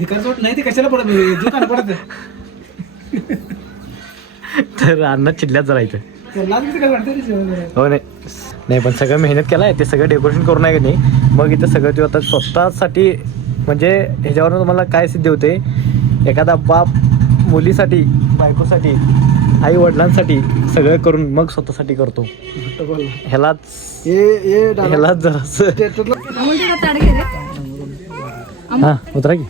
नाही ते कशाला पडत तर अण्णा चिडल्यात जरा इथं. हो नाही पण सगळं मेहनत केलाय ते सगळं डेकोरेशन करून आहे की नाही. मग इथं सगळं ते आता स्वतःसाठी म्हणजे ह्याच्यावरून तुम्हाला काय सिद्ध होते. एखादा बाप मुलीसाठी बायकोसाठी आई वडिलांसाठी सगळं करून मग स्वतःसाठी करतो. ह्यालाच जरासं हा उतरा की.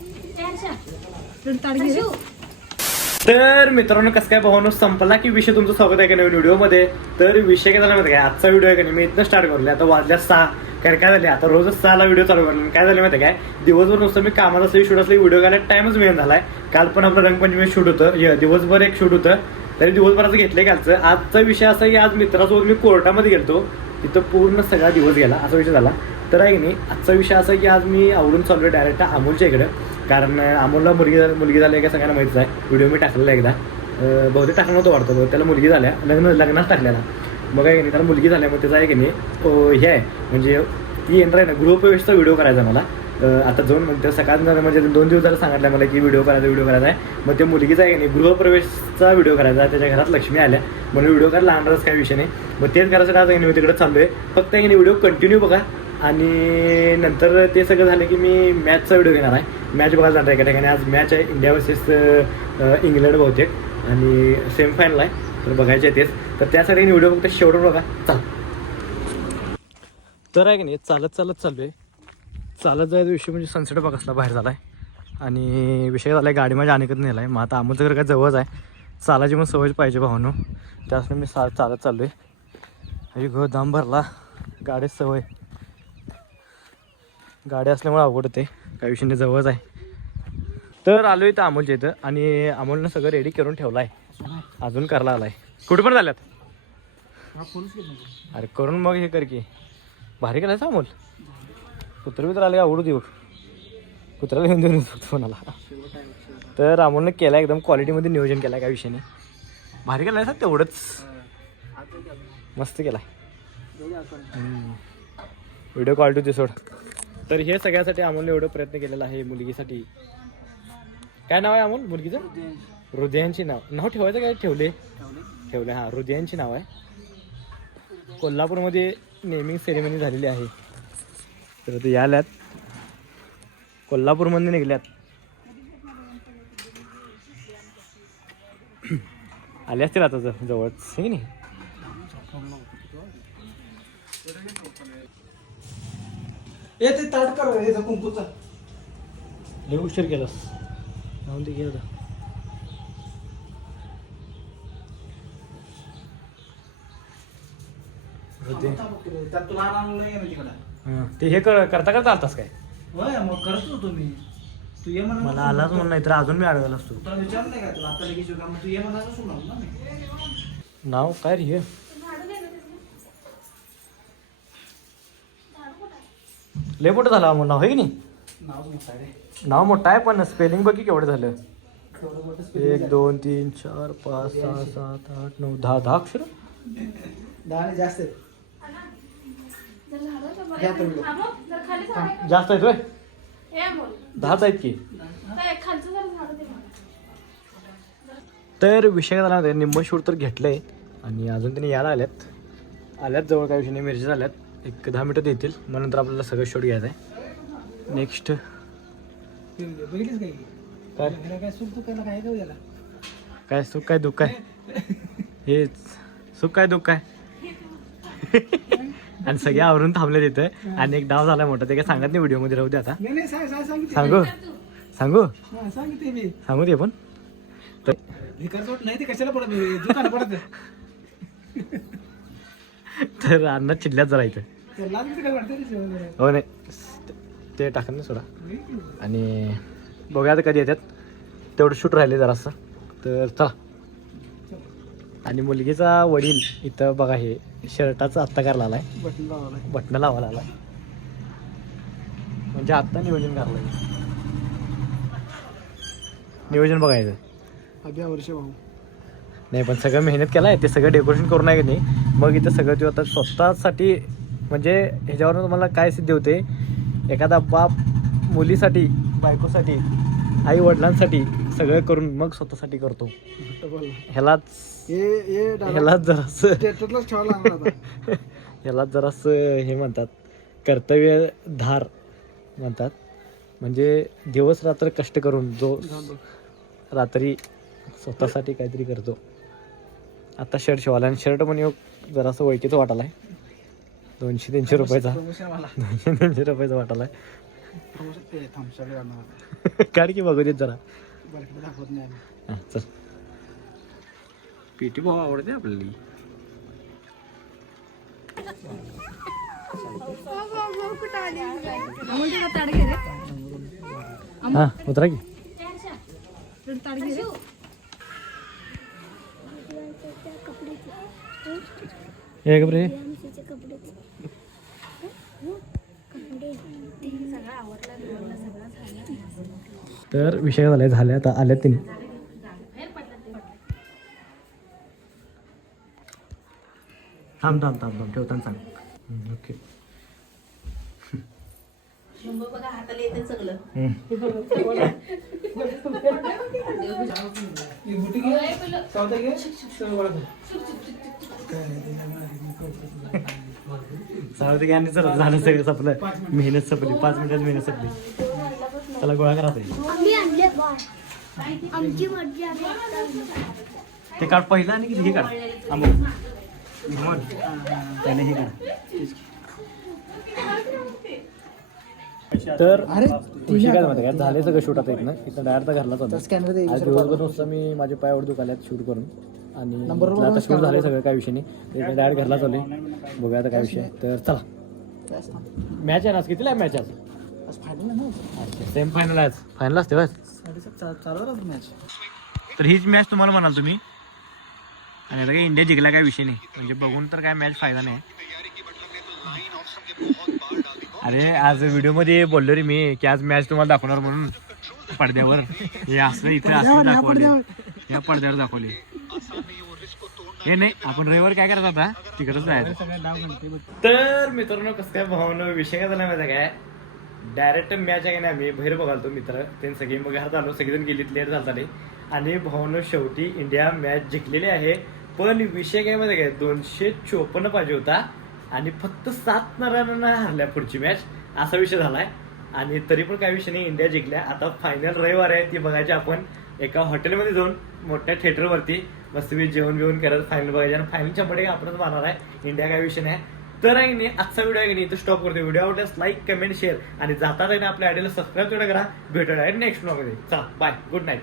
तर मित्रांनो कसं काय भावानो संपला की विषय. तुमचं स्वागत आहे का नवीन व्हिडिओमध्ये. तर विषय काय झाला माहिती काय, आजचा व्हिडिओ आहे का नाही मी इथनं स्टार्ट करले. आता वाजल्या 6. काय झाले आता रोजच 6ला व्हिडिओ चालू करणार. काय झालं माहिती काय, दिवसभर नुसतं मी कामाला असली शूट असली व्हिडिओ करायला टाइमच मिळून झालाय. काल पण आपलं रंगपंचमी शूट होतं, दिवसभर एक शूट होतं, तरी दिवसभराचं घेतलंय कालचं. आजचा विषय असा की आज मित्रासोबत मी कोर्टामध्ये गेलतो, तिथं पूर्ण सगळा दिवस गेला असा विषय झाला. तर आहे की नाही आजचा विषय असा की आज मी आवडून चाललोय डायरेक्ट अमोलच्या इकडे. कारण अमोलला मुलगी झाली का सगळ्यांना माहितीच आहे. व्हिडिओ मी टाकलेला एकदा, बहुतेक टाकलं नव्हतं वाटतं. त्याला मुलगी झाल्या, लग्नात टाकलेला. मग आहे की नाही त्याला मुलगी झाल्या. मग त्याचा आहे की नाही हे आहे म्हणजे ती येणार आहे ना गृहप्रवेशचा व्हिडिओ करायचा मला. आता जाऊन म्हणजे सकाळ म्हणजे 2 दिवस झालं सांगितलं मला की व्हिडिओ करायचा आहे. मग ते मुलगीचा आहे की नाही गृहप्रवेशचा व्हिडिओ करायचा. त्याच्या घरात लक्ष्मी आल्या म्हणून व्हिडिओ करायला आणणारच काही विषय नाही. मग तेच करायचं आज मी तिकडे चाललोय. फक्त आहे की व्हिडिओ कंटिन्यू बघा. आणि नंतर ते सगळं झालं की मी मॅचचा व्हिडिओ घेणार आहे. मॅच बघायला जाणार आहे एका ठिकाणी. आज मॅच आहे इंडिया वर्सेस इंग्लंड बहुतेक आणि सेमीफायनल आहे. तर बघायचे आहे तेच. तर त्यासाठी व्हिडिओ फक्त शेवटून बघा. तर आहे की नाही चालत चाललोय. चालत जायचा विषय म्हणजे सनसेट बघ कसला बाहेर झाला आहे. आणि विषय झाला आहे गाडी माझ्या अनेकच नेला आहे. मग आता आमचं घर काय जवळच आहे. चालायची मग सवयच पाहिजे भावानो. त्यासाठी मी चालत चाललोय. अरे गो दाम भरला गाडीत सवय. गाडी असल्यामुळे अवघड होते. काही विषय नाही जवळच आहे. तर आलो इथं अमोलच्या इथं आणि अमोलनं सगळं रेडी करून ठेवलं आहे. अजून करायला आलाय. कुठे पण झाल्यात अरे करून मग हे कर की भारी केलायचं अमोल. कुत्र बित्र आले का आवडू देऊ कुत्र्याला घेऊन देऊन फोनाला. तर अमोलनं केला एकदम क्वालिटीमध्ये नियोजन केलं आहे. काय विषय नाही भारी केला आहे. तेवढंच मस्त केला व्हिडिओ क्वालिटी होती सोड. तर हे सगळ्यासाठी अमोलने एवढं प्रयत्न केलेला आहे मुलगीसाठी. काय नाव आहे अमोल मुलगीचं? हृदयांची नाव ठेवायचं काय ठेवले हां हृदयांची नाव आहे. कोल्हापूरमध्ये नेमिंग सेरेमनी झालेली आहे. तर ते याल्यात कोल्हापूरमध्ये निघल्यात. आले असतील आता जवळच हे नाही. ते ताट कर कुंकूचा लय उशीर केलास जाऊन ते गेलं. ते हे करता आलतास काय? मग करत होतो मी. तू ये म्हणा मला आलाच म्हणून नाही तर अजून मी अडवला असतो. तुला विचार नाही का तुला आता लगेच तू ये म्हणा ना. नाव काय रे हे? लय मोठं झालं अमोल नाव आहे की नाही? नाव मोठं आहे पण स्पेलिंग बघ की केवढं झालं. 1 2 3 4 5 6 7 8 9 10 अक्षर. 10 जास्त जास्त आहेत होय. 10च आहेत की. तर विषय झाला होता निम्म शूट तर घेतलंय आणि अजून त्यांनी यायला आल्यात जवळ. काही विषय नाही मिरची झाल्यात. एक 10 मिनिटात येतील. मग नंतर आपल्याला सगळं शूट घ्यायचं आहे. नेक्स्ट काय सुख काय दुःख काय हेच सुख काय दुःख काय. आणि सगळे आवरून थांबले तिथं. आणि एक डाव झाला मोठा ते काय सांगत नाही व्हिडिओमध्ये राहू दे. आता सांगू ते पण नाही ते कशाला पडत तर अण्णा चिडल्यात जरा इथं. हो नाही ते टाकत नाही सोडा. आणि बघूया आता कधी येतात. तेवढं शूट राहिले जरासं. तर चला. आणि मुलगीचा वडील इथं बघा हे शर्टाचं आत्ता करायला आलाय. बटणं लावायला आलाय म्हणजे आत्ता नियोजन करायला. नियोजन बघायचं नाही पण सगळं मेहनत केलाय. ते सगळं डेकोरेशन करून आहे की नाही. मग इथं सगळं ते आता स्वतःसाठी म्हणजे ह्याच्यावरून तुम्हाला काय सिद्ध होते. एखादा बाप मुलीसाठी बायकोसाठी आई वडिलांसाठी सगळं करून मग स्वतःसाठी करतो. ह्यालाच जरासं ह्यालाच जरासं हे म्हणतात, कर्तव्य धार म्हणतात. म्हणजे दिवस रात्र कष्ट करून जो रात्री स्वतःसाठी काहीतरी करतो. आता शर्ट शिवाला आणि शर्ट पण जरासं ओळखीचं वाटायला आहे. 200-300 रुपयाचा 200-300 रुपयाचा वाटायला आहे. काढ की बघू देत जरा. हां चल. पेटी भाऊ आवडते आपल्याला. हां उतरा की. एक बरे तर विषय झाले आता आल्या तिने. थांब ठेवताना सांग. ओके. बघा हाताला येते सगळं. झालं सगळं संपलं. मेहनत संपली. 5 मिनिटात मेहनत संपली. त्याला गोळा करा. ते काढ पहिला आणि हे काढ. त्याने हे काढ. तर विषय काय माहिती का, झाले सगळं शूट आता इथं डायरेक्ट घरला चालू. आज दिवसभर नुसतं मी माझे पायावर दुखाल्यात शूट करून. आणि आता शूट झाले सगळं, काय विषय नाही. डायरेक्ट घरला चालू. बघूया आता काय विषय. तर चला. मॅच आहे ना, कितीला आहे मॅच आज? सेम फायनल आहे. फायनल असते बस. तर हीच मॅच तुम्हाला म्हणाल तुम्ही. आणि आता काही इंडिया जिंकला काय विषय नाही. म्हणजे बघून तर काय मॅच फायदा नाही. अरे आज व्हिडिओमध्ये बोललो रे मी की आज मॅच तुम्हाला दाखवणार म्हणून पडद्यावर. हे असं इथे असं दाखवले, या पडद्यावर दाखवले. हे नाही, आपण रविवार काय करत आता तिकडच जायचं. तर मित्रांनो कसं काय भावनं विषय काय झाला माहिती काय, डायरेक्ट मॅच आहे का नाही, आम्ही बाहेर बघालतो मित्र ते सगळे. मग घरात आलो, सगळेजण गेली लेट झाले. आणि भावनं शेवटी इंडिया मॅच जिंकलेली आहे. पण विषय काय माहिती काय, 254 पाहिजे होता आणि फक्त 7 रनांना हरल्या पुढची मॅच, असा विषय झालाय. आणि तरी पण काय विषय नाही, इंडिया जिंकल्या. आता फायनल रविवार आहे, ती बघायची आपण एका हॉटेलमध्ये जाऊन मोठ्या थिएटरवरती मस्त जेवण बिवून करत फायनल बघायची. आणि फायनल 100% आपणच मारणार आहे. इंडिया काय विषय नाही. तर आहे नाही आजचा व्हिडिओ आहे की नाही इथं स्टॉप करतो. व्हिडिओ आवडल्यास लाईक कमेंट शेअर आणि जातात आहे ना आपल्या आयडीला सबस्क्राईब तेवढं करा. भेटूया नेक्स्ट व्हिडिओमध्ये. चला बाय, गुड नाईट.